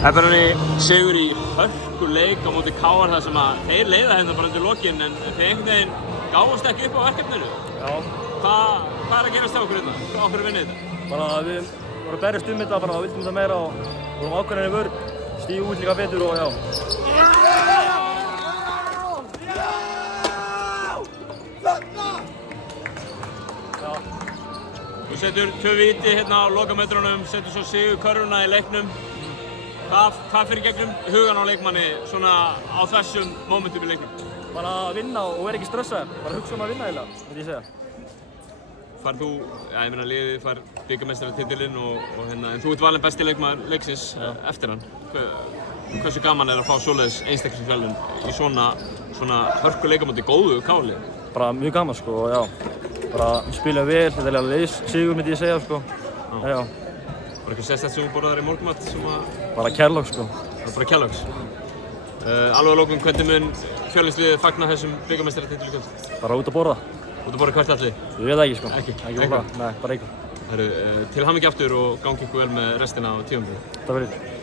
Þetta er sigur í hörkuleik á móti KR þar sem að þeir leiða hérna bara undir lokin en þeir einhvern veginn gáfust ekki upp á verkefninu. Já. Hvað er að gerast hjá okkur hérna? Hvað okkur vinnið þetta? Bara við vorum að berjast þetta bara og vildum þetta meira og vorum ákveðnir í vörn, stígum út líka betur og já. Þú setur 2 víti hérna á lokametrunum, setur svo sigur körfuna í leiknum. Hvað fyrir gegnum hugan á leikmanni svona á þessum momentum í leiknum? Bara að vinna og vera ekki stressaður, bara hugsa að vinna eiginlega, myndi ég segja. Færð þú, já ég meina liðið fær bikarmeistaratitilinn og hérna, en þú ert valinn besti leikmaður leiksins eftir hann. Hversu gaman er að fá svoleiðis einstaklingsverðlaun í svona hörkuleik á móti góðu KR-liði? Bara mjög gaman sko, já. Bara við spilum vel, þetta er alveg sigur myndi ég segja sko. Já. Bara eitthvað sérstætt sem þú borðaðir í morgunmat sem að... Bara Kellogg's sko. Bara Kellogg's. Alveg að lokum, hvernig mun Fjölnisliðið fagna þessum bikarmeistaratitil í kvöld? Bara út að borða. Út að borða hvert allir? Ég veit það ekki sko. Ekki? Nei, bara einhver. Til hamingju aftur og gangi ykkur vel með restina á tímabilinu. Takk fyrir.